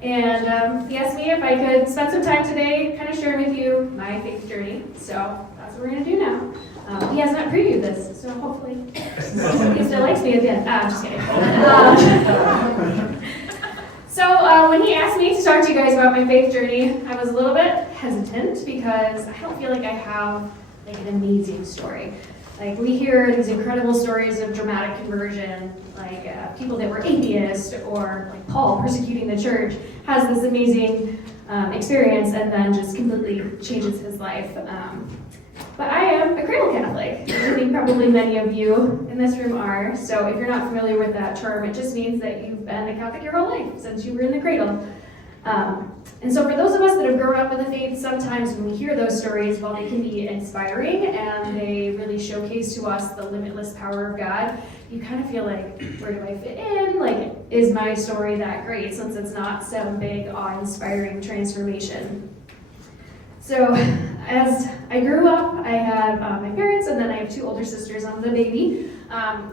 And he asked me if I could spend some time today kind of sharing with you my faith journey. So that's what we're going to do now. He has not previewed this, so hopefully he still likes me at the end. I'm just kidding. So when he asked me to talk to you guys about my faith journey, I was a little bit hesitant because I don't feel like I have like an amazing story. Like, we hear these incredible stories of dramatic conversion, like people that were atheists, or like Paul persecuting the church has this amazing experience and then just completely changes his life. But I am a cradle Catholic, which I think probably many of you in this room are. So if you're not familiar with that term, it just means that you've been a Catholic your whole life since you were in the cradle. And so for those of us that have grown up in the faith, sometimes when we hear those stories, while they can be inspiring and they really showcase to us the limitless power of God, you kind of feel like, where do I fit in? Like, is my story that great, since it's not some big, awe-inspiring transformation? So as I grew up, I had my parents, and then I have two older sisters. I'm the baby.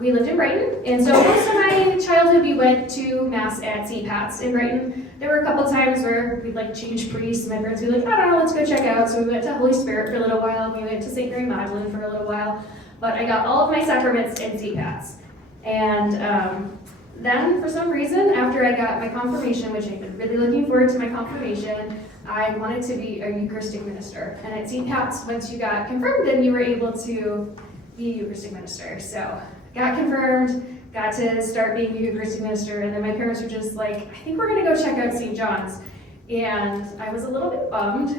We lived in Brighton, and so most of my childhood we went to Mass at St. Pat's in Brighton. There were a couple times where we'd like change priests. My parents would be like, I don't know, let's go check out. So we went to Holy Spirit for a little while. We went to St. Mary Magdalene for a little while. But I got all of my sacraments in St. Pat's. And then for some reason, after I got my confirmation, which I've been really looking forward to my confirmation, I wanted to be a Eucharistic minister. And at St. Pat's, once you got confirmed, then you were able to be a Eucharistic minister. So got confirmed, got to start being a Eucharistic minister, and then my parents were just like, I think we're gonna go check out St.John's. And I was a little bit bummed,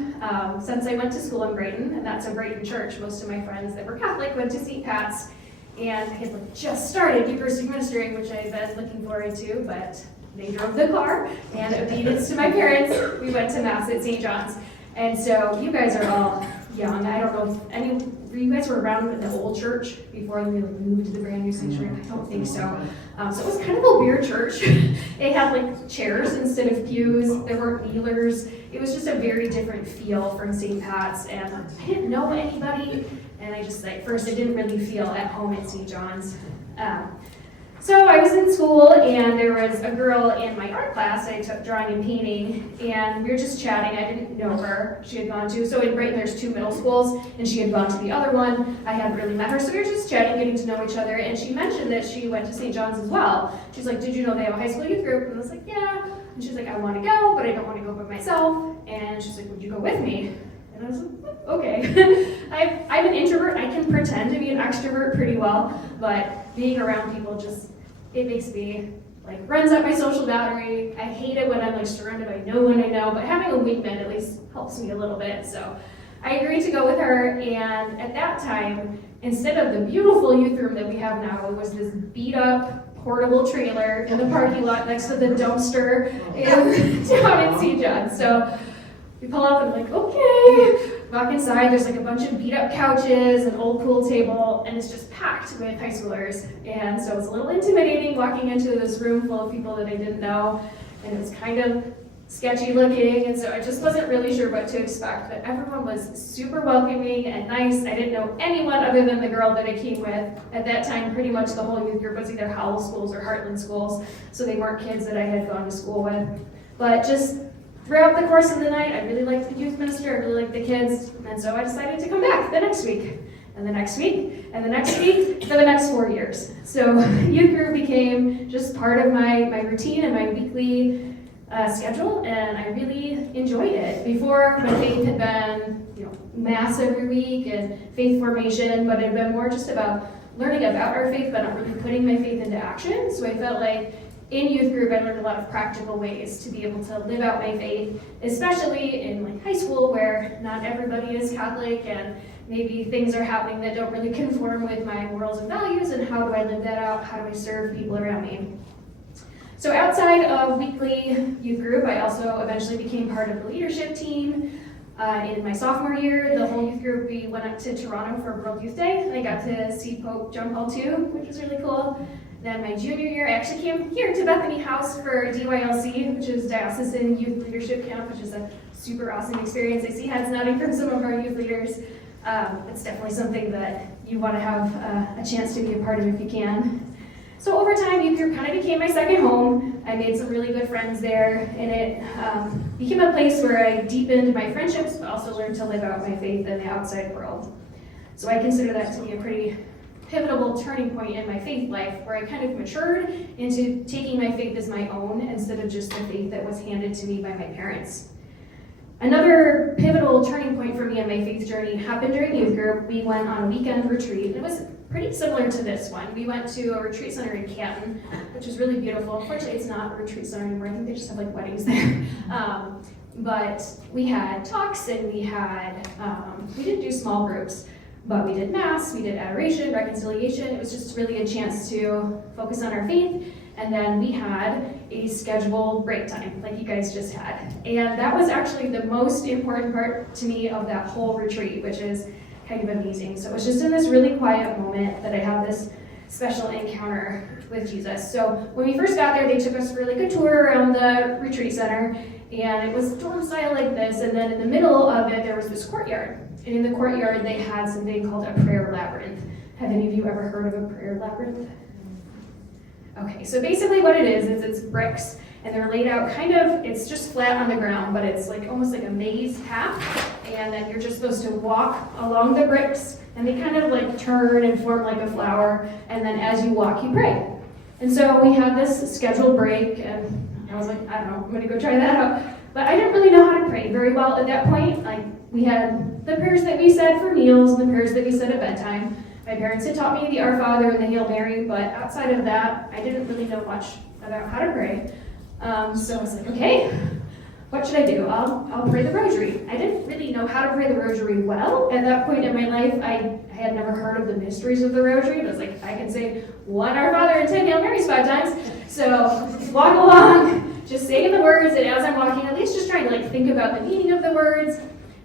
since I went to school in Brighton, and that's a Brighton church. Most of my friends that were Catholic went to St. Pat's, and I had like just started Eucharistic ministering, which I've been looking forward to, but they drove the car, and obedience to my parents, we went to Mass at St.John's. And so you guys are all young. I don't know if you guys were around in the old church before we moved to the brand new sanctuary. I don't think so. So it was kind of a weird church. It had like chairs instead of pews. There weren't kneelers. It was just a very different feel from St. Pat's, and I didn't know anybody. And I just, like, first I didn't really feel at home at St. John's. So I was in school, and there was a girl in my art class. I took drawing and painting, and we were just chatting. I didn't know her. She had gone to, so in Brighton there's two middle schools, and she had gone to the other one. I hadn't really met her, so we were just chatting, getting to know each other, and she mentioned that she went to St. John's as well. She's like, did you know they have a high school youth group? And I was like, yeah. And she's like, I want to go, but I don't want to go by myself. And she's like, would you go with me? And I was like, okay. I'm an introvert. I can pretend to be an extrovert pretty well, but being around people just, it makes me, like, runs up my social battery. I hate it when I'm like surrounded by no one I know, but having a wingman at least helps me a little bit. So I agreed to go with her, and at that time, instead of the beautiful youth room that we have now, it was this beat up portable trailer in the parking lot next to the dumpster down in St. John. So we pull up and I'm like, okay. Walk inside, there's like a bunch of beat up couches, an old pool table, and it's just packed with high schoolers. And so it's a little intimidating walking into this room full of people that I didn't know, and it was kind of sketchy looking, and so I just wasn't really sure what to expect. But everyone was super welcoming and nice. I didn't know anyone other than the girl that I came with. At that time, pretty much the whole youth group was either Howell schools or Heartland schools, so they weren't kids that I had gone to school with. But just throughout the course of the night, I really liked the youth minister, I really liked the kids, and so I decided to come back the next week, and the next week, and the next week, for the next 4 years. So youth group became just part of my routine and my weekly schedule, and I really enjoyed it. Before, my faith had been, Mass every week and faith formation, but it had been more just about learning about our faith, but not really putting my faith into action. So I felt like in youth group, I learned a lot of practical ways to be able to live out my faith, especially in like high school, where not everybody is Catholic, and maybe things are happening that don't really conform with my morals and values, and how do I live that out? How do I serve people around me? So outside of weekly youth group, I also eventually became part of the leadership team. In my sophomore year, the whole youth group, we went up to Toronto for World Youth Day. I got to see Pope John Paul II, which was really cool. Then my junior year, I actually came here to Bethany House for DYLC, which is Diocesan Youth Leadership Camp, which is a super awesome experience. I see heads nodding from some of our youth leaders. It's definitely something that you want to have a chance to be a part of if you can. So over time, youth group kind of became my second home. I made some really good friends there, and it became a place where I deepened my friendships, but also learned to live out my faith in the outside world. So I consider that to be a pretty pivotal turning point in my faith life, where I kind of matured into taking my faith as my own instead of just the faith that was handed to me by my parents. Another pivotal turning point for me in my faith journey happened during youth group. We went on a weekend retreat. It was pretty similar to this one. We went to a retreat center in Canton, which was really beautiful. Unfortunately, it's not a retreat center anymore. I think they just have like weddings there. But we had talks, and we didn't do small groups, but we did mass, we did adoration, reconciliation. It was just really a chance to focus on our faith. And then we had a scheduled break time, like you guys just had. And that was actually the most important part to me of that whole retreat, which is kind of amazing. So it was just in this really quiet moment that I had this special encounter with Jesus. So when we first got there, they took us for like a tour around the retreat center, and it was dorm style like this. And then in the middle of it, there was this courtyard. And in the courtyard, they had something called a prayer labyrinth. Have any of you ever heard of a prayer labyrinth? Okay, so basically what it is it's bricks, and they're laid out it's just flat on the ground, but it's like almost like a maze path, and then you're just supposed to walk along the bricks, and they kind of like turn and form like a flower, and then as you walk, you pray. And so we had this scheduled break, and I was like, I don't know, I'm gonna go try that out. But I didn't really know how to pray very well at that point. Like, we had the prayers that we said for meals, and the prayers that we said at bedtime. My parents had taught me the Our Father and the Hail Mary, but outside of that, I didn't really know much about how to pray. So I was like, okay, what should I do? I'll pray the rosary. I didn't really know how to pray the rosary well. At that point in my life, I had never heard of the mysteries of the rosary. It was like, I can say 1 Our Father and 10 Hail Marys 5 times. So walk along, just saying the words, and as I'm walking, at least just trying to like think about the meaning of the words.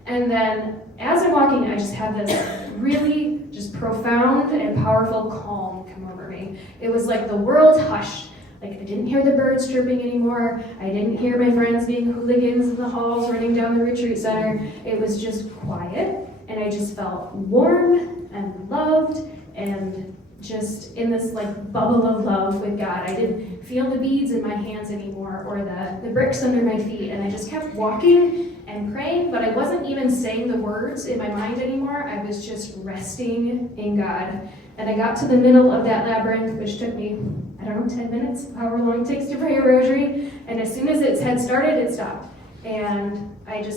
And then as I'm walking, I just had this really just profound and powerful calm come over me. It was like the world hushed. Like, I didn't hear the birds chirping anymore. I didn't hear my friends being hooligans in the halls running down the retreat center. It was just quiet, and I just felt warm and loved and just in this like bubble of love with God. I didn't feel the beads in my hands anymore or the bricks under my feet, and I just kept walking and praying, but I wasn't even saying the words in my mind anymore. I was just resting in God. And I got to the middle of that labyrinth, which took me, 10 minutes, however long it takes to pray a rosary, and as soon as it had started, it stopped. And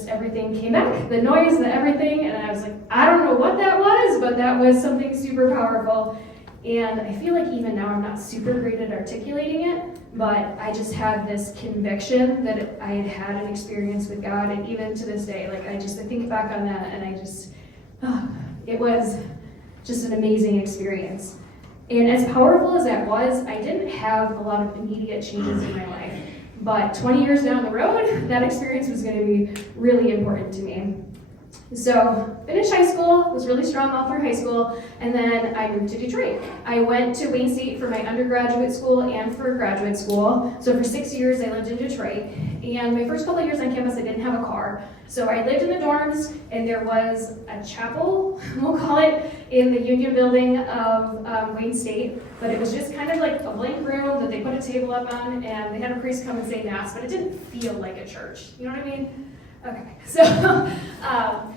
everything came back, the noise, the everything, and I was like, I don't know what that was, but that was something super powerful. And I feel like even now I'm not super great at articulating it, but I just had this conviction that I had had an experience with God, and even to this day, like I think back on that, and it was just an amazing experience. And as powerful as that was, I didn't have a lot of immediate changes in my life. But 20 years down the road, that experience was going to be really important to me. So, finished high school, was really strong all through high school, and then I moved to Detroit. I went to Wayne State for my undergraduate school and for graduate school. So for 6 years, I lived in Detroit. And my first couple of years on campus, I didn't have a car. So I lived in the dorms, and there was a chapel, we'll call it, in the Union building of Wayne State. But it was just kind of like a blank room that they put a table up on, and they had a priest come and say mass, but it didn't feel like a church. You know what I mean? Okay, so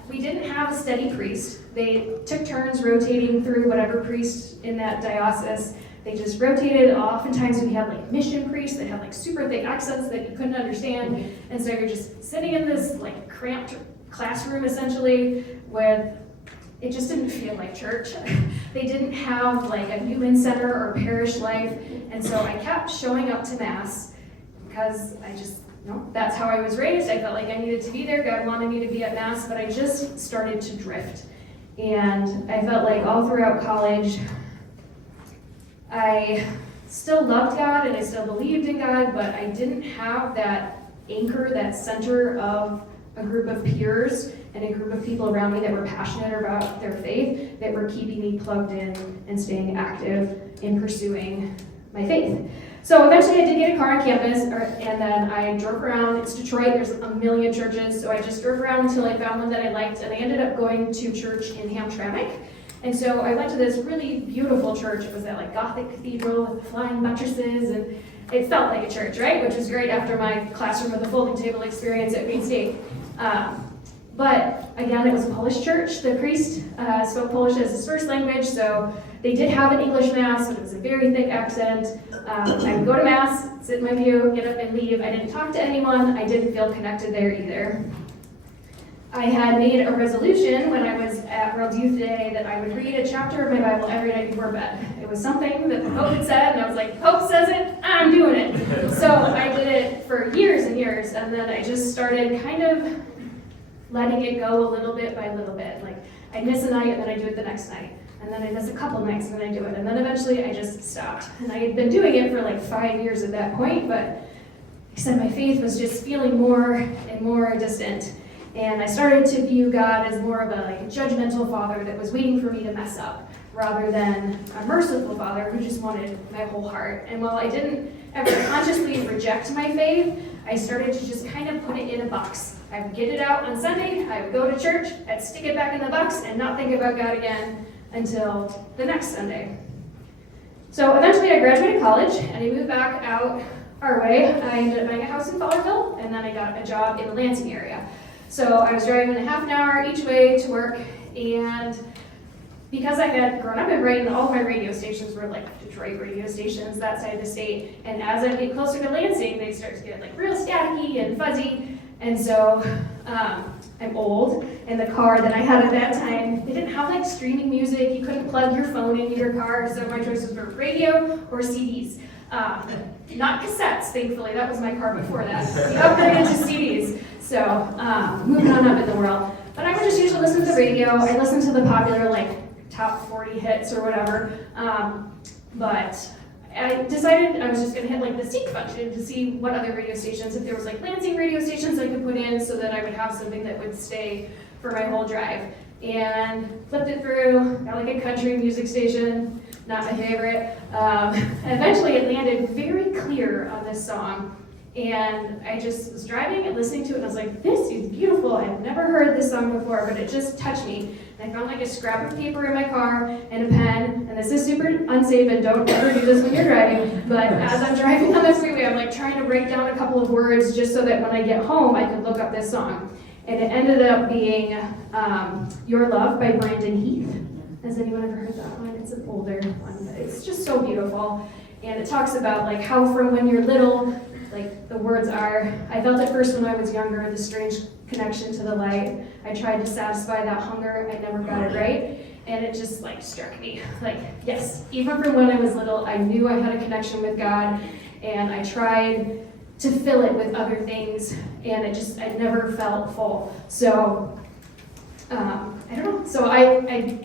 we didn't have a steady priest. They took turns rotating through whatever priest in that diocese. They just rotated. Oftentimes we had like mission priests that had like super thick accents that you couldn't understand. And so you're just sitting in this like cramped classroom essentially with, it just didn't feel like church. They didn't have like a human center or parish life. And so I kept showing up to mass because that's how I was raised. I felt like I needed to be there. God wanted me to be at mass, but I just started to drift. And I felt like all throughout college, I still loved God and I still believed in God, but I didn't have that anchor, that center of a group of peers and a group of people around me that were passionate about their faith, that were keeping me plugged in and staying active in pursuing my faith. So eventually I did get a car on campus, and then I drove around. It's Detroit, there's a million churches, so I just drove around until I found one that I liked, and I ended up going to church in Hamtramck. And so I went to this really beautiful church. It was that like Gothic cathedral with flying buttresses, and it felt like a church, right? Which was great after my classroom with the folding table experience at Wayne State. But again, it was a Polish church. The priest spoke Polish as his first language, so they did have an English mass, but it was a very thick accent. I would go to mass, sit in my pew, get up and leave. I didn't talk to anyone. I didn't feel connected there either. I had made a resolution when I was at World Youth Day that I would read a chapter of my Bible every night before bed. It was something that the Pope had said, and I was like, Pope says it, I'm doing it. So I did it for years and years, and then I just started kind of letting it go a little bit by little bit. Like, I'd miss a night, and then I'd do it the next night. And then I'd miss a couple nights, and then I'd do it. And then eventually I just stopped. And I had been doing it for like 5 years at that point, but like I said, my faith was just feeling more and more distant. And I started to view God as more of a judgmental father that was waiting for me to mess up, rather than a merciful father who just wanted my whole heart. And while I didn't ever consciously reject my faith, I started to just kind of put it in a box. I would get it out on Sunday, I would go to church, I'd stick it back in the box and not think about God again until the next Sunday. So eventually I graduated college and I moved back out our way. I ended up buying a house in Fowlerville, and then I got a job in the Lansing area. So I was driving a half an hour each way to work, and because I had grown up in Brighton, all of my radio stations were like Detroit radio stations, that side of the state. And as I get closer to Lansing, they start to get like real staticky and fuzzy. And so I'm old, and the car that I had at that time, they didn't have like streaming music. You couldn't plug your phone into your car, so my choices were radio or CDs. Not cassettes, thankfully. That was my car before that. We upgraded to CDs. So moving on up in the world. But I would just usually listen to the radio. I listened to the popular like top 40 hits or whatever. But I decided I was just gonna hit like the seek function to see what other radio stations, if there was like Lansing radio stations I could put in so that I would have something that would stay for my whole drive. And flipped it through, got like a country music station, not my favorite. Eventually it landed very clear on this song. And I just was driving and listening to it, and I was like, this is beautiful. I've never heard this song before, but it just touched me. And I found like a scrap of paper in my car and a pen, and this is super unsafe, and don't ever do this when you're driving. But as I'm driving on the freeway, I'm like trying to break down a couple of words just so that when I get home, I could look up this song. And it ended up being Your Love by Brandon Heath. Has anyone ever heard that one? It's an older one, but it's just so beautiful. And it talks about like how from when you're little, like the words are, I felt at first when I was younger, the strange connection to the light. I tried to satisfy that hunger, I never got it right. And it just like struck me, like, yes, even from when I was little, I knew I had a connection with God, and I tried to fill it with other things, and I never felt full. So, I don't know, so I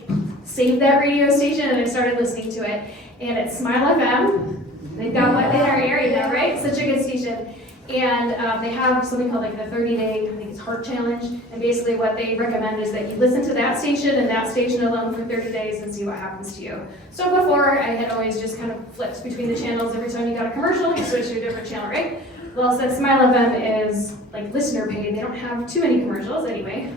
saved that radio station and I started listening to it, and it's Smile FM. They've got one in our area now, right? Such a good station. And they have something called like the 30-day, I think it's Heart Challenge. And basically what they recommend is that you listen to that station and that station alone for 30 days and see what happens to you. So before, I had always just kind of flipped between the channels. Every time you got a commercial, you switch to a different channel, right? Well, since Smile FM is like listener paid, they don't have too many commercials anyway.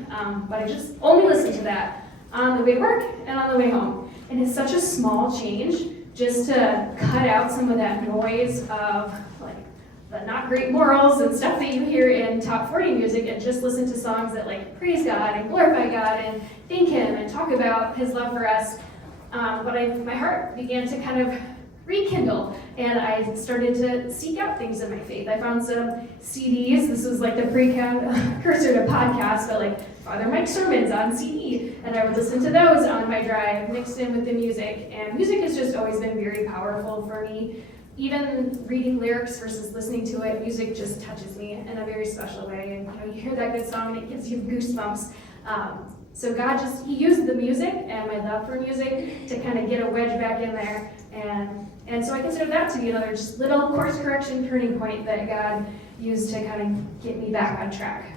But I just only listen to that on the way to work and on the way home. And it's such a small change just to cut out some of that noise of like the not great morals and stuff that you hear in top 40 music, and just listen to songs that like praise God and glorify God and thank Him and talk about His love for us. But my heart began to kind of rekindle, and I started to seek out things in my faith. I found some CDs. This was like the precursor to podcasts, but like Father Mike's sermons on CD, and I would listen to those on my drive, mixed in with the music. And music has just always been very powerful for me. Even reading lyrics versus listening to it, music just touches me in a very special way. And you hear that good song and it gives you goosebumps. So God He used the music and my love for music to kind of get a wedge back in there. And so I consider that to be another just little course correction turning point that God used to kind of get me back on track.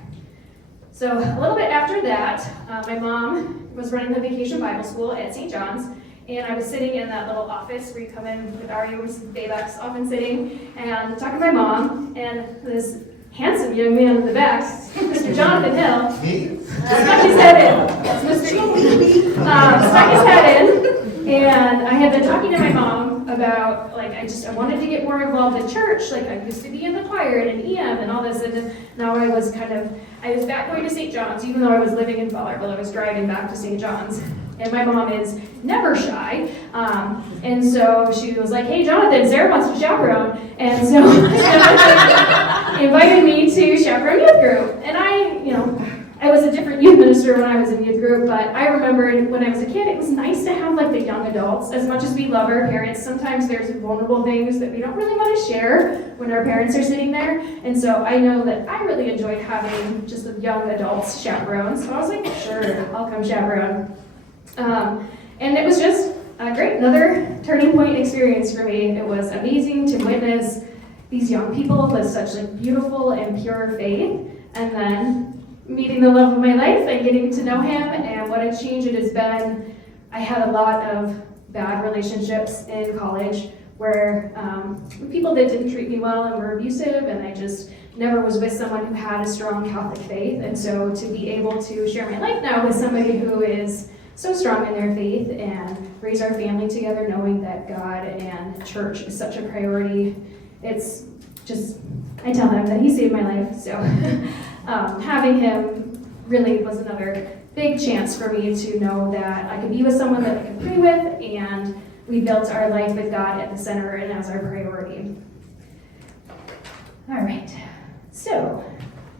So a little bit after that, my mom was running the vacation Bible school at St. John's, and I was sitting in that little office where you come in with Ari's Baybucks, often sitting, and talking to my mom, and this handsome young man in the back, Mr. Jonathan Hill, stuck his head in. That's Mr. Stuck his head in, and I had been talking to my mom about, like, I wanted to get more involved in church. Like, I used to be in the choir and in EM and all this, and now I was back going to St. John's, even though I was living in Fowlerville. I was driving back to St. John's. And my mom is never shy, and so she was like, "Hey, Jonathan, Sarah wants to chaperone," and so invited me to chaperone youth group. And I was a different youth minister when I was in youth group, but I remembered when I was a kid, it was nice to have like the young adults. As much as we love our parents, sometimes there's vulnerable things that we don't really want to share when our parents are sitting there. And so I know that I really enjoyed having just the young adults chaperones. So I was like, sure, I'll come chaperone. And it was just another turning point experience for me. It was amazing to witness these young people with such like beautiful and pure faith, and then meeting the love of my life and getting to know him, and what a change it has been. I had a lot of bad relationships in college where people that didn't treat me well and were abusive, and I just never was with someone who had a strong Catholic faith. And so to be able to share my life now with somebody who is so strong in their faith and raise our family together knowing that God and church is such a priority, it's just, I tell him that he saved my life. So having him really was another big chance for me to know that I could be with someone that I could pray with, and we built our life with God at the center and as our priority. All right, so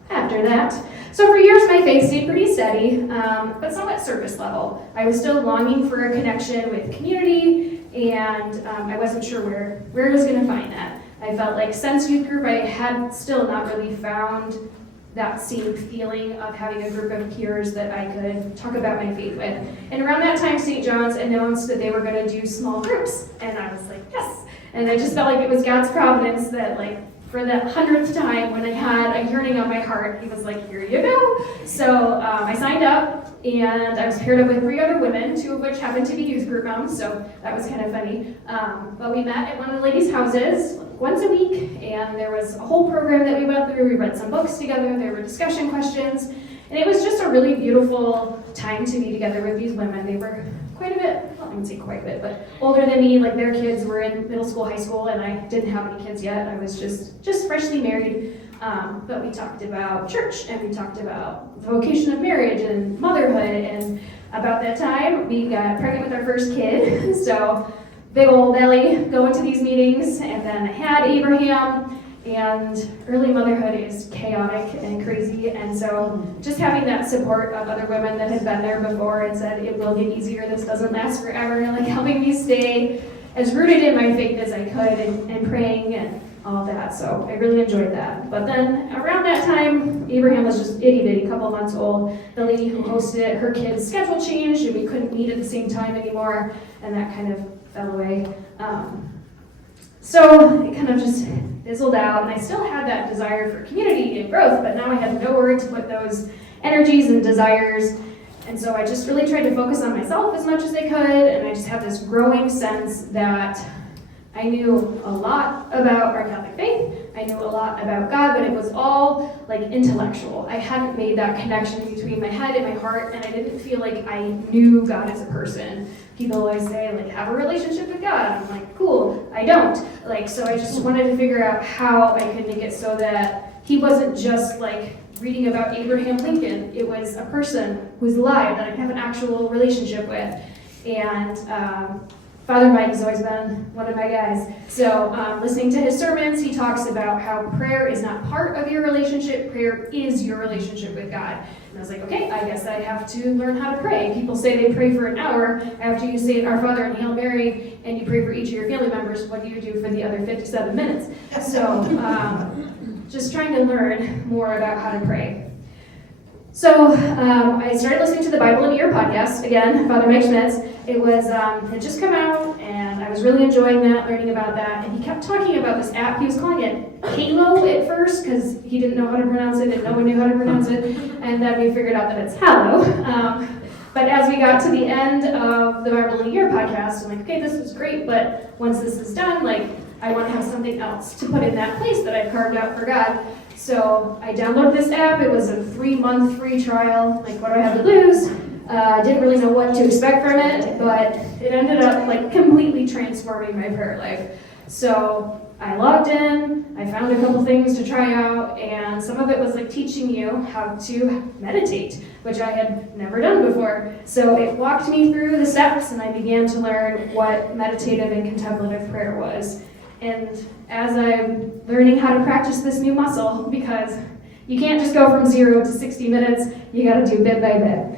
after that, so for years my faith stayed pretty steady, but somewhat surface level. I was still longing for a connection with community, and I wasn't sure where I was going to find that. I felt like since youth group, I had still not really found that same feeling of having a group of peers that I could talk about my faith with. And around that time, St. John's announced that they were going to do small groups, and I was like, yes! And I just felt like it was God's providence that, like, for the 100th time when I had a yearning on my heart, he was like, here you go. So I signed up, and I was paired up with 3 other women, 2 of which happened to be youth group moms, so that was kind of funny. But we met at one of the ladies' houses once a week, and there was a whole program that we went through. We read some books together, there were discussion questions, and it was just a really beautiful time to be together with these women. They were quite a bit, well, I wouldn't say quite a bit, but older than me. Like, their kids were in middle school, high school, and I didn't have any kids yet. I was just freshly married. But we talked about church, and we talked about the vocation of marriage and motherhood, and about that time, we got pregnant with our first kid. So big old belly going to these meetings, and then I had Abraham. And early motherhood is chaotic and crazy, and so just having that support of other women that had been there before and said, it will get easier, this doesn't last forever, like helping me stay as rooted in my faith as I could, and praying and all that. So I really enjoyed that. But then around that time, Abraham was just itty bitty, a couple of months old. The lady who hosted it, her kid's schedule changed, and we couldn't meet at the same time anymore, and that kind of fell away. So it kind of just fizzled out, and I still had that desire for community and growth, but now I had nowhere to put those energies and desires. And so I just really tried to focus on myself as much as I could, and I just had this growing sense that I knew a lot about our Catholic faith, I knew a lot about God, but it was all like intellectual. I hadn't made that connection between my head and my heart, and I didn't feel like I knew God as a person. People always say, like, have a relationship with God. I'm like, cool, I don't. So I just wanted to figure out how I could make it so that he wasn't just like reading about Abraham Lincoln. It was a person who's alive that I have an actual relationship with. And Father Mike has always been one of my guys. So listening to his sermons, he talks about how prayer is not part of your relationship, prayer is your relationship with God. And I was like, okay, I guess I have to learn how to pray. People say they pray for an hour after you say Our Father and Hail Mary, and you pray for each of your family members. What do you do for the other 57 minutes? So just trying to learn more about how to pray. So I started listening to the Bible in a Year podcast, again, Father Mike Schmitz. It was, had just come out, and I was really enjoying that, learning about that, and he kept talking about this app. He was calling it Halo at first, because he didn't know how to pronounce it, and no one knew how to pronounce it, and then we figured out that it's Hallow. But as we got to the end of the Bible in a Year podcast, I'm like, okay, this is great, but once this is done, like, I want to have something else to put in that place that I've carved out for God. So I downloaded this app. It was a 3-month free trial. Like, what do I have to lose? Didn't really know what to expect from it, but it ended up like completely transforming my prayer life. So I logged in, I found a couple things to try out, and some of it was like teaching you how to meditate, which I had never done before. So it walked me through the steps, and I began to learn what meditative and contemplative prayer was. And as I'm learning how to practice this new muscle, because you can't just go from 0 to 60 minutes, you gotta do bit by bit.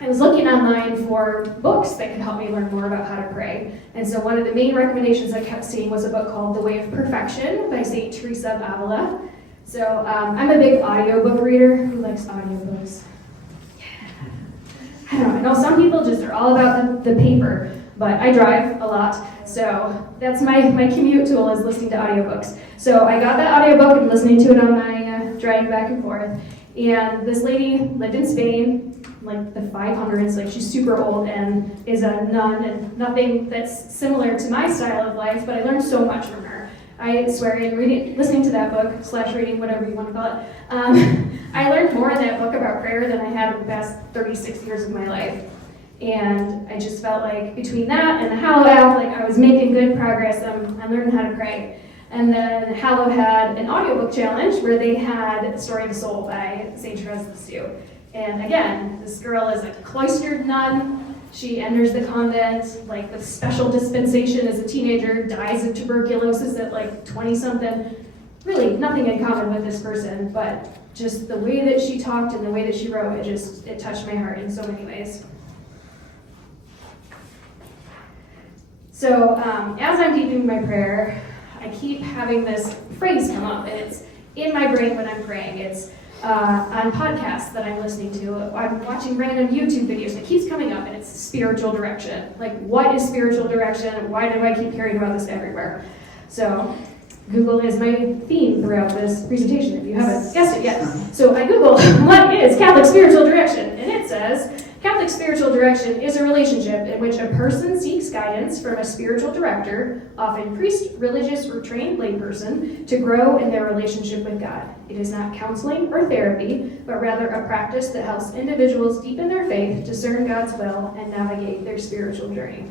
I was looking online for books that could help me learn more about how to pray. And so one of the main recommendations I kept seeing was a book called The Way of Perfection by St. Teresa of Avila. So I'm a big audiobook reader. Who likes audiobooks? Yeah. I don't know. I know some people just are all about the paper, but I drive a lot. So that's my commute tool is listening to audiobooks. So I got that audiobook and listening to it on my driving back and forth. And this lady lived in Spain, like the 500s, like she's super old and is a nun, and nothing that's similar to my style of life, but I learned so much from her. I swear, in listening to that book, / reading, whatever you want to call it, I learned more in that book about prayer than I had in the past 36 years of my life. And I just felt like between that and the Hallow app, like I was making good progress on learning how to pray. And then Hallow had an audiobook challenge where they had The Story of the Soul by St. Augustine. And again, this girl is a cloistered nun. She enters the convent like with special dispensation as a teenager, dies of tuberculosis at like 20-something. Really nothing in common with this person, but just the way that she talked and the way that she wrote, it touched my heart in so many ways. So as I'm deepening my prayer, I keep having this phrase come up, and it's in my brain when I'm praying. It's on podcasts that I'm listening to. I'm watching random YouTube videos, and it keeps coming up, and it's spiritual direction. Like, what is spiritual direction? Why do I keep hearing about this everywhere? So Google is my theme throughout this presentation, if you haven't guessed it yet. So I Google, what is Catholic spiritual direction? And it says, Catholic spiritual direction is a relationship in which a person seeks guidance from a spiritual director, often priest, religious, or trained layperson, to grow in their relationship with God. It is not counseling or therapy, but rather a practice that helps individuals deepen their faith, discern God's will, and navigate their spiritual journey.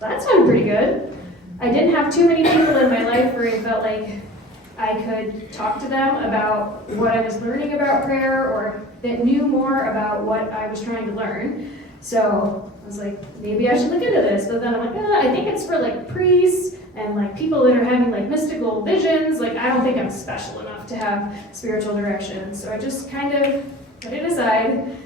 That sounded pretty good. I didn't have too many people in my life where I felt like I could talk to them about what I was learning about prayer or that knew more about what I was trying to learn. So I was like, maybe I should look into this. But then I'm like, I think it's for like priests and like people that are having like mystical visions. Like, I don't think I'm special enough to have spiritual direction. So I just kind of put it aside.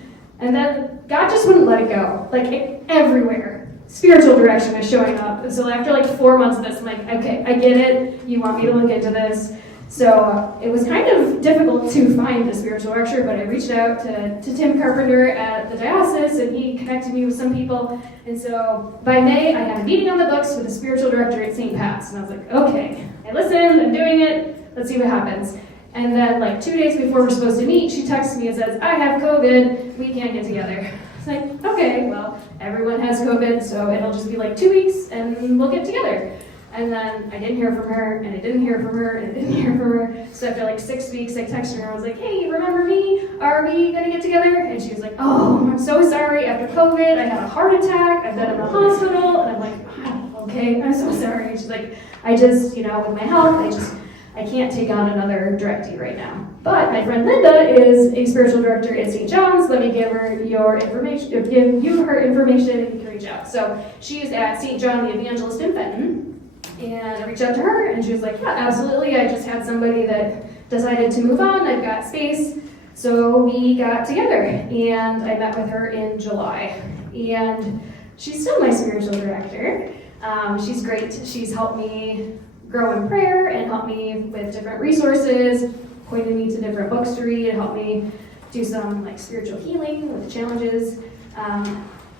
And then God just wouldn't let it go. Like everywhere. Spiritual direction is showing up. And so after like 4 months of this, I'm like, okay, I get it. You want me to look into this. So it was kind of difficult to find a spiritual director, but I reached out to Tim Carpenter at the diocese, and he connected me with some people. And so by May, I had a meeting on the books with a spiritual director at St. Pat's. And I was like, okay, I listened, I'm doing it, let's see what happens. And then like 2 days before we're supposed to meet, she texts me and says, I have COVID, we can't get together. It's like, okay, well, everyone has COVID, so it'll just be like 2 weeks and we'll get together. And then I didn't hear from her, and I didn't hear from her, and I didn't hear from her. So after like 6 weeks, I texted her and I was like, hey, remember me? Are we gonna get together? And she was like, oh, I'm so sorry. After COVID, I had a heart attack. I've been in the hospital. And I'm like, oh, okay, I'm so sorry. And she's like, I just, with my health, I can't take on another directee right now. But my friend Linda is a spiritual director at St. John's. Let me give her your information, give you her information, and you can reach out. So she's at St. John the Evangelist in Fenton. And I reached out to her, and she was like, yeah, absolutely. I just had somebody that decided to move on. I've got space. So we got together, and I met with her in July. And she's still my spiritual director. She's great. She's helped me grow in prayer and helped me with different resources, pointed me to different books to read, helped me do some like spiritual healing with the challenges.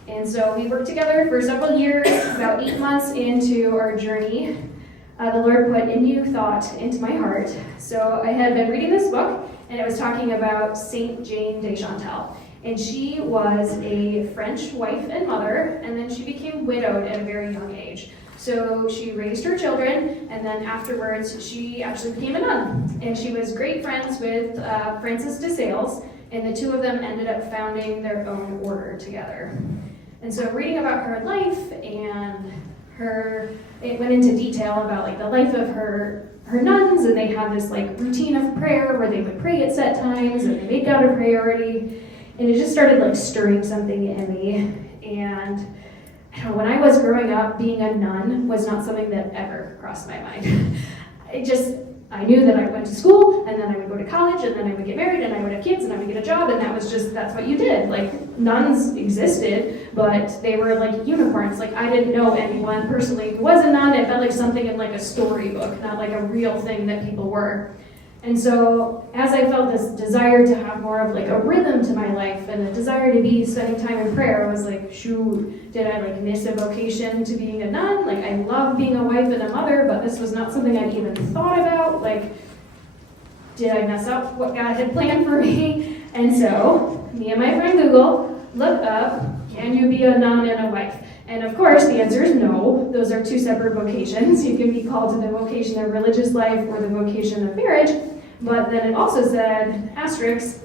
And so we worked together for several years. About 8 months into our journey, the Lord put a new thought into my heart. So I had been reading this book, and it was talking about Saint Jane de Chantal. And she was a French wife and mother, and then she became widowed at a very young age. So she raised her children, and then afterwards she actually became a nun. And she was great friends with Francis de Sales, and the two of them ended up founding their own order together. And so reading about her life and it went into detail about like the life of her nuns, and they had this like routine of prayer where they would pray at set times and they made God a priority, and it just started like stirring something in me. And I don't know, when I was growing up, being a nun was not something that ever crossed my mind. I knew that I went to school, and then I would go to college, and then I would get married, and I would have kids, and I would get a job, and that's what you did. Like, nuns existed, but they were like unicorns. Like, I didn't know anyone personally who was a nun. It felt like something in like a storybook, not like a real thing that people were. And so, as I felt this desire to have more of like a rhythm to my life and a desire to be spending time in prayer, I was like, shoot, did I like miss a vocation to being a nun? Like, I love being a wife and a mother, but this was not something I'd even thought about. Like, did I mess up what God had planned for me? And so, me and my friend Google looked up, can you be a nun and a wife? And of course, the answer is no. Those are two separate vocations. You can be called to the vocation of religious life or the vocation of marriage. But then it also said, asterisk,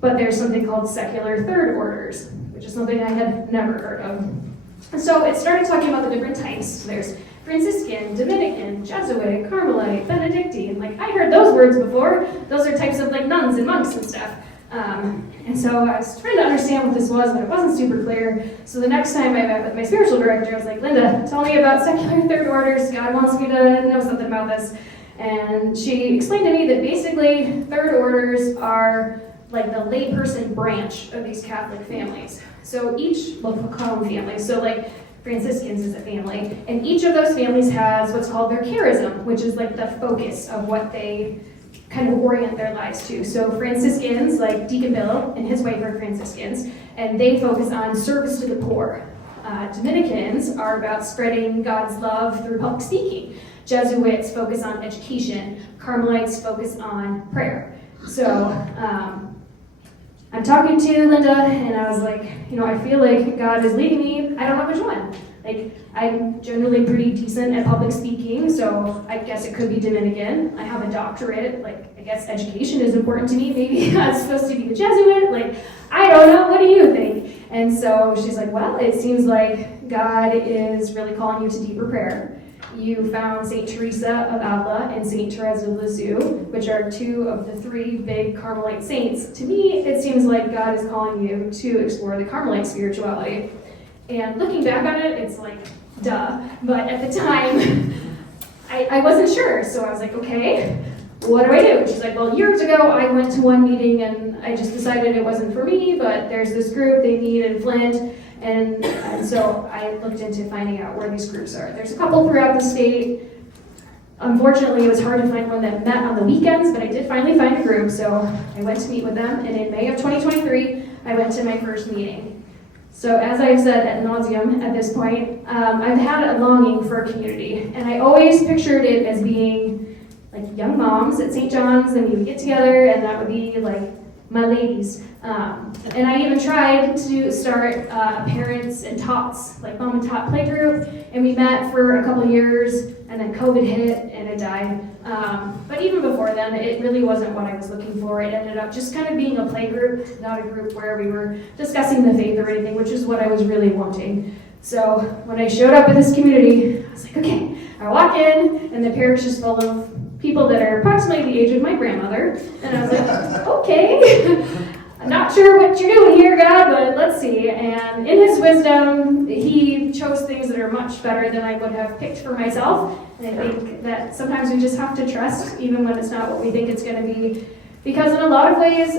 but there's something called secular third orders, which is something I had never heard of. And so it started talking about the different types. There's Franciscan, Dominican, Jesuit, Carmelite, Benedictine. Like, I heard those words before. Those are types of like nuns and monks and stuff. And so I was trying to understand what this was, but it wasn't super clear. So the next time I met with my spiritual director, I was like, Linda, tell me about secular third orders. God wants me to know something about this. And she explained to me that basically third orders are like the layperson branch of these Catholic families. So we'll call them families. So like Franciscans is a family, and each of those families has what's called their charism, which is like the focus of what they kind of orient their lives to. So Franciscans, like Deacon Bill and his wife are Franciscans, and they focus on service to the poor. Dominicans are about spreading God's love through public speaking. Jesuits focus on education. Carmelites focus on prayer. So I'm talking to Linda, and I was like, I feel like God is leading me. I don't know which one. Like, I'm generally pretty decent at public speaking, so I guess it could be Dominican. I have a doctorate. Like, I guess education is important to me. Maybe I'm supposed to be the Jesuit. Like, I don't know. What do you think? And so she's like, well, it seems like God is really calling you to deeper prayer. You found St. Teresa of Avila and St. Therese of Lisieux, which are two of the three big Carmelite saints. To me, it seems like God is calling you to explore the Carmelite spirituality. And looking back on it, it's like, duh. But at the time, I wasn't sure. So I was like, okay, what do I do? She's like, well, years ago, I went to one meeting and I just decided it wasn't for me, but there's this group they meet in Flint. And so I looked into finding out where these groups are. There's a couple throughout the state. Unfortunately, it was hard to find one that met on the weekends, but I did finally find a group, so I went to meet with them. And in May of 2023, I went to my first meeting. So as I've said ad nauseum at this point, I've had a longing for a community. And I always pictured it as being like young moms at St.John's, and we would get together, and that would be like my ladies. And I even tried to start a parents and tots, like mom and tot playgroup, and we met for a couple of years, and then COVID hit and it died. But even before then, it really wasn't what I was looking for. It ended up just kind of being a playgroup, not a group where we were discussing the faith or anything, which is what I was really wanting. So when I showed up at this community, I was like, okay, I walk in, and the parish is full of people that are approximately the age of my grandmother, and I was like, okay, I'm not sure what you're doing here, God, but let's see. And in his wisdom, he chose things that are much better than I would have picked for myself. And I think that sometimes we just have to trust, even when it's not what we think it's going to be. Because in a lot of ways,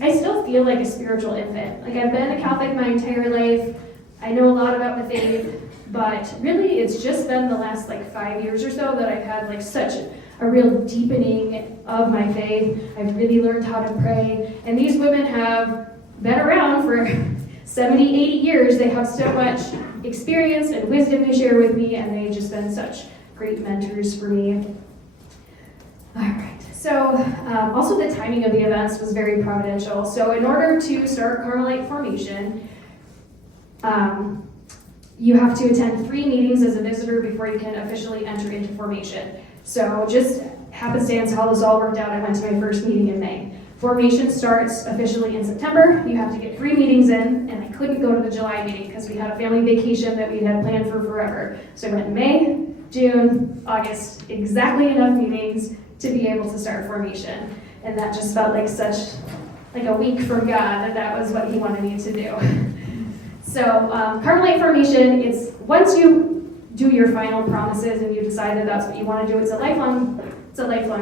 I still feel like a spiritual infant. Like, I've been a Catholic my entire life. I know a lot about the faith, but really it's just been the last 5 years or so that I've had such a real deepening of my faith. I've really learned how to pray. And these women have been around for 70, 80 years. They have so much experience and wisdom to share with me, and they've just been such great mentors for me. All right. So also the timing of the events was very providential. So in order to start Carmelite formation, you have to attend 3 meetings as a visitor before you can officially enter into formation. So just happenstance how this all worked out, I went to my first meeting in May. Formation starts officially in September. You have to get 3 meetings in, and I couldn't go to the July meeting because we had a family vacation that we had planned for forever. So I went in May, June, August, exactly enough meetings to be able to start formation. And that just felt like like a week from God that was what he wanted me to do. So Carmelite formation, it's once you do your final promises and you decide that that's what you want to do, it's a lifelong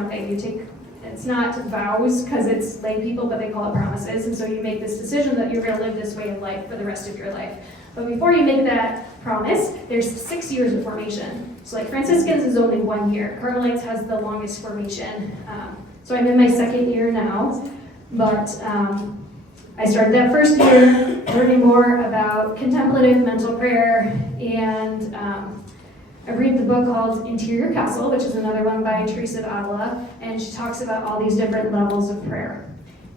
thing. It's not vows because it's lay people, but they call it promises. And so you make this decision that you're going to live this way of life for the rest of your life. But before you make that promise, there's 6 years of formation. So like Franciscans is only 1 year. Carmelites has the longest formation. So I'm in my 2nd year now. But I started that first year learning more about contemplative mental prayer, and I read the book called Interior Castle, which is another one by Teresa of Avila, and she talks about all these different levels of prayer.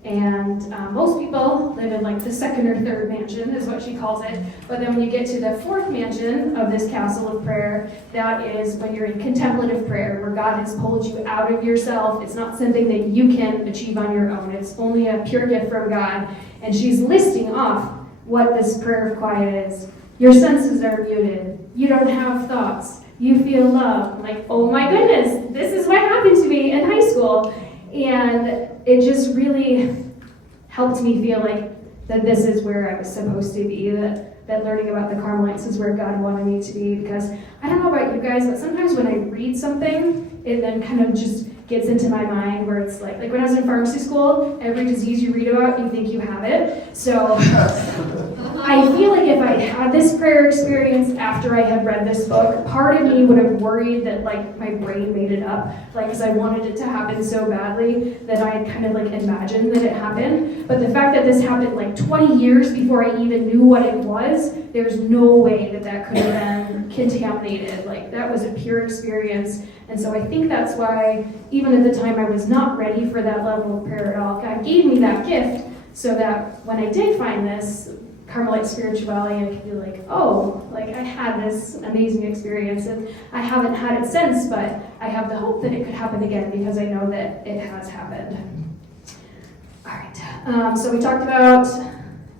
And most people live in like the 2nd or 3rd mansion is what she calls it. But then when you get to the 4th mansion of this castle of prayer, that is when you're in contemplative prayer, where God has pulled you out of yourself. It's not something that you can achieve on your own. It's only a pure gift from God. And she's listing off what this prayer of quiet is. Your senses are muted. You don't have thoughts. You feel love. Like, oh my goodness, this is what happened to me in high school. And it just really helped me feel like that this is where I was supposed to be, that learning about the Carmelites is where God wanted me to be. Because I don't know about you guys, but sometimes when I read something, it then kind of just gets into my mind where it's like when I was in pharmacy school, every disease you read about, you think you have it. So I feel like if I had this prayer experience after I had read this book, part of me would have worried that like my brain made it up, like because I wanted it to happen so badly that I had kind of like imagined that it happened. But the fact that this happened like 20 years before I even knew what it was, there's no way that that could have been contaminated. Like that was a pure experience. And so I think that's why, even at the time, I was not ready for that level of prayer at all. God gave me that gift so that when I did find this Carmelite spirituality, I could be like, oh, like I had this amazing experience, and I haven't had it since, but I have the hope that it could happen again because I know that it has happened. All right, so we talked about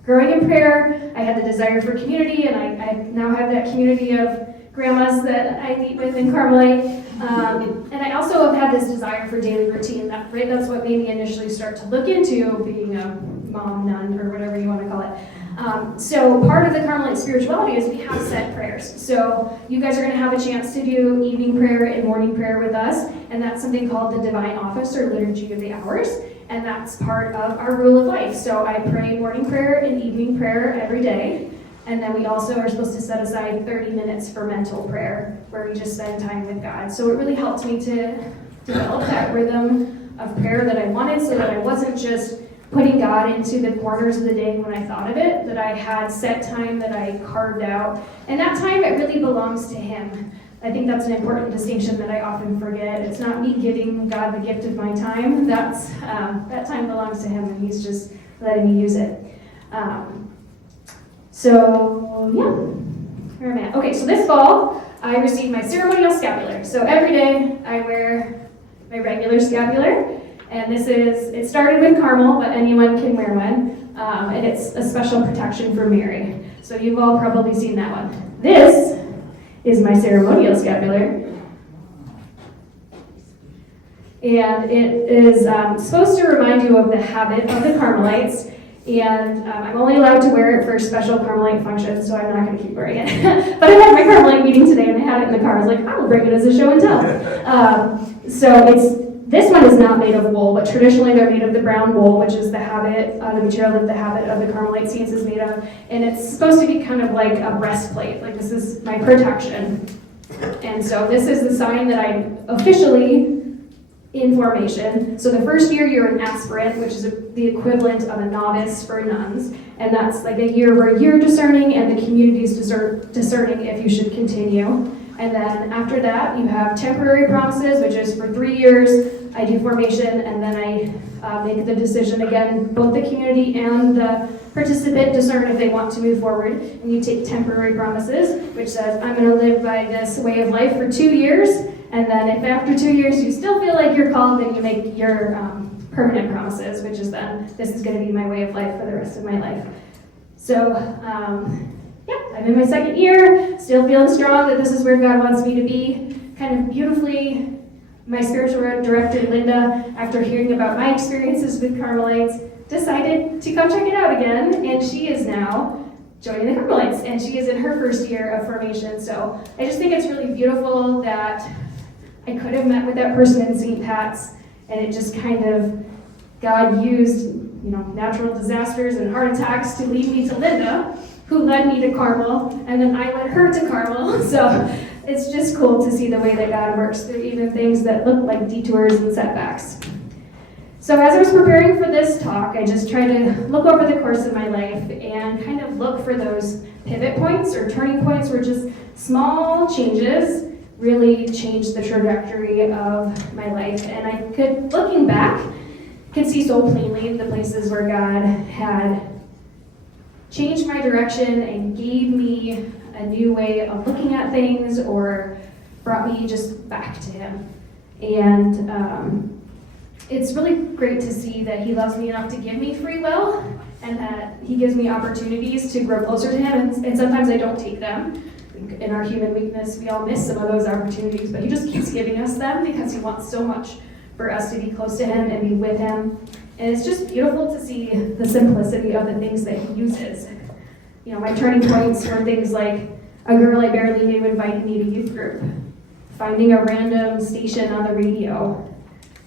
growing in prayer. I had the desire for community, and I now have that community of grandmas that I meet with in Carmelite. And I also have had this desire for daily routine. That's what made me initially start to look into being a mom, nun, or whatever you want to call it. So part of the Carmelite spirituality is we have set prayers. So you guys are going to have a chance to do evening prayer and morning prayer with us, and that's something called the Divine Office or Liturgy of the Hours, and that's part of our rule of life. So I pray morning prayer and evening prayer every day. And then we also are supposed to set aside 30 minutes for mental prayer, where we just spend time with God. So it really helped me to develop that rhythm of prayer that I wanted, so that I wasn't just putting God into the corners of the day when I thought of it, that I had set time that I carved out. And that time, it really belongs to Him. I think that's an important distinction that I often forget. It's not me giving God the gift of my time. That time belongs to Him, and He's just letting me use it. So, yeah, where am I at? Okay, so this fall, I received my ceremonial scapular. So every day, I wear my regular scapular, and it started with Carmel, but anyone can wear one, and it's a special protection for Mary. So you've all probably seen that one. This is my ceremonial scapular, and it is supposed to remind you of the habit of the Carmelites. And I'm only allowed to wear it for special Carmelite functions, so I'm not going to keep wearing it. But I had my Carmelite meeting today, and I had it in the car. I was like, I will bring it as a show and tell. This one is not made of wool, but traditionally they're made of the brown wool, which is the material that the habit of the Carmelite saints is made of. And it's supposed to be kind of like a breastplate. Like this is my protection. And so this is the sign that I'm officially in formation. So the first year you're an aspirant, which is the equivalent of a novice for nuns, and that's like a year where you're discerning and the community is discerning if you should continue. And then after that you have temporary promises, which is for 3 years. I do formation, and then I make the decision again. Both the community and the participant discern if they want to move forward, and you take temporary promises, which says I'm going to live by this way of life for 2 years. And then if after 2 years you still feel like you're called, then you make your permanent promises, which is then this is going to be my way of life for the rest of my life. So, yeah, I'm in my second year, still feeling strong that this is where God wants me to be. Kind of beautifully, my spiritual director, Linda, after hearing about my experiences with Carmelites, decided to come check it out again, and she is now joining the Carmelites, and she is in her first year of formation. So I just think it's really beautiful that I could have met with that person in St. Pat's, and it just kind of, God used, natural disasters and heart attacks to lead me to Linda, who led me to Carmel, and then I led her to Carmel. So it's just cool to see the way that God works through even things that look like detours and setbacks. So as I was preparing for this talk, I just tried to look over the course of my life and kind of look for those pivot points or turning points where just small changes really changed the trajectory of my life. And I could, looking back, could see so plainly the places where God had changed my direction and gave me a new way of looking at things or brought me just back to Him. And it's really great to see that He loves me enough to give me free will and that He gives me opportunities to grow closer to Him, and sometimes I don't take them. In our human weakness, we all miss some of those opportunities, but He just keeps giving us them because He wants so much for us to be close to Him and be with Him. And it's just beautiful to see the simplicity of the things that He uses. My turning points were things like a girl I barely knew inviting me to youth group, finding a random station on the radio,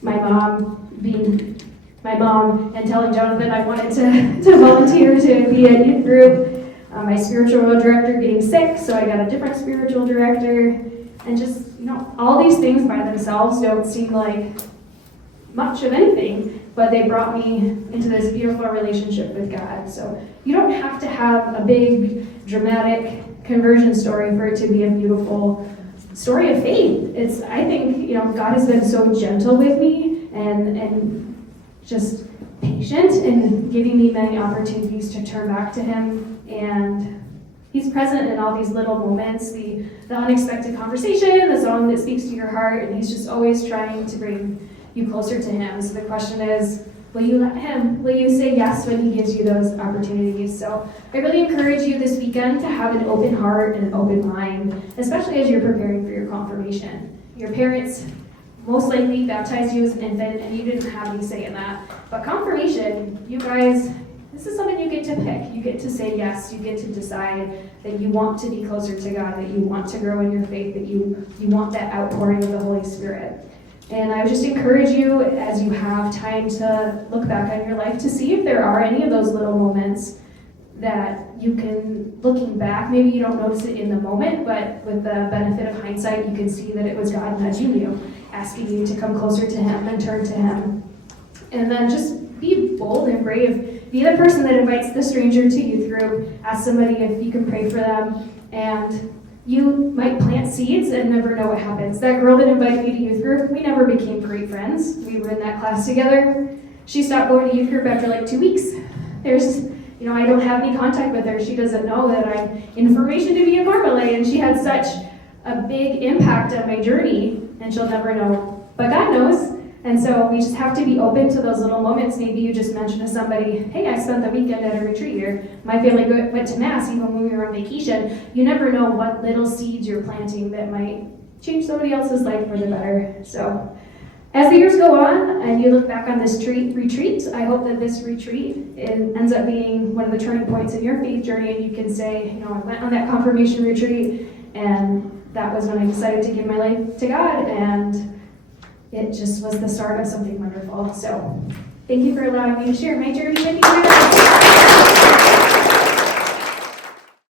my mom and telling Jonathan I wanted to volunteer to be at youth group, my spiritual director getting sick, so I got a different spiritual director, and just, all these things by themselves don't seem like much of anything, but they brought me into this beautiful relationship with God. So you don't have to have a big, dramatic conversion story for it to be a beautiful story of faith. I think, God has been so gentle with me and just patient and giving me many opportunities to turn back to Him. And He's present in all these little moments, the unexpected conversation, the song that speaks to your heart, and He's just always trying to bring you closer to Him. So the question is, will you let Him? Will you say yes when He gives you those opportunities? So I really encourage you this weekend to have an open heart and an open mind, especially as you're preparing for your confirmation. Your parents most likely baptized you as an infant, and you didn't have any say in that. But confirmation, you guys, this is something you get to pick. You get to say yes. You get to decide that you want to be closer to God, that you want to grow in your faith, that you want that outpouring of the Holy Spirit. And I would just encourage you, as you have time to look back on your life, to see if there are any of those little moments that you can, looking back, maybe you don't notice it in the moment, but with the benefit of hindsight, you can see that it was God nudging you, asking you to come closer to Him and turn to Him. And then just be bold and brave. Be the person that invites the stranger to youth group. Ask somebody if you can pray for them. And you might plant seeds and never know what happens. That girl that invited me to youth group, we never became great friends. We were in that class together. She stopped going to youth group after like 2 weeks. I don't have any contact with her. She doesn't know that I'm in formation to be a Carmelite, and she had such a big impact on my journey, and she'll never know. But God knows. And so we just have to be open to those little moments. Maybe you just mention to somebody, hey, I spent the weekend at a retreat, or my family went to Mass even when we were on vacation. You never know what little seeds you're planting that might change somebody else's life for the better. So as the years go on and you look back on this retreat, I hope that this retreat ends up being one of the turning points in your faith journey, and you can say, I went on that confirmation retreat, and that was when I decided to give my life to God, and it just was the start of something wonderful. So thank you for allowing me to share my journey with you guys.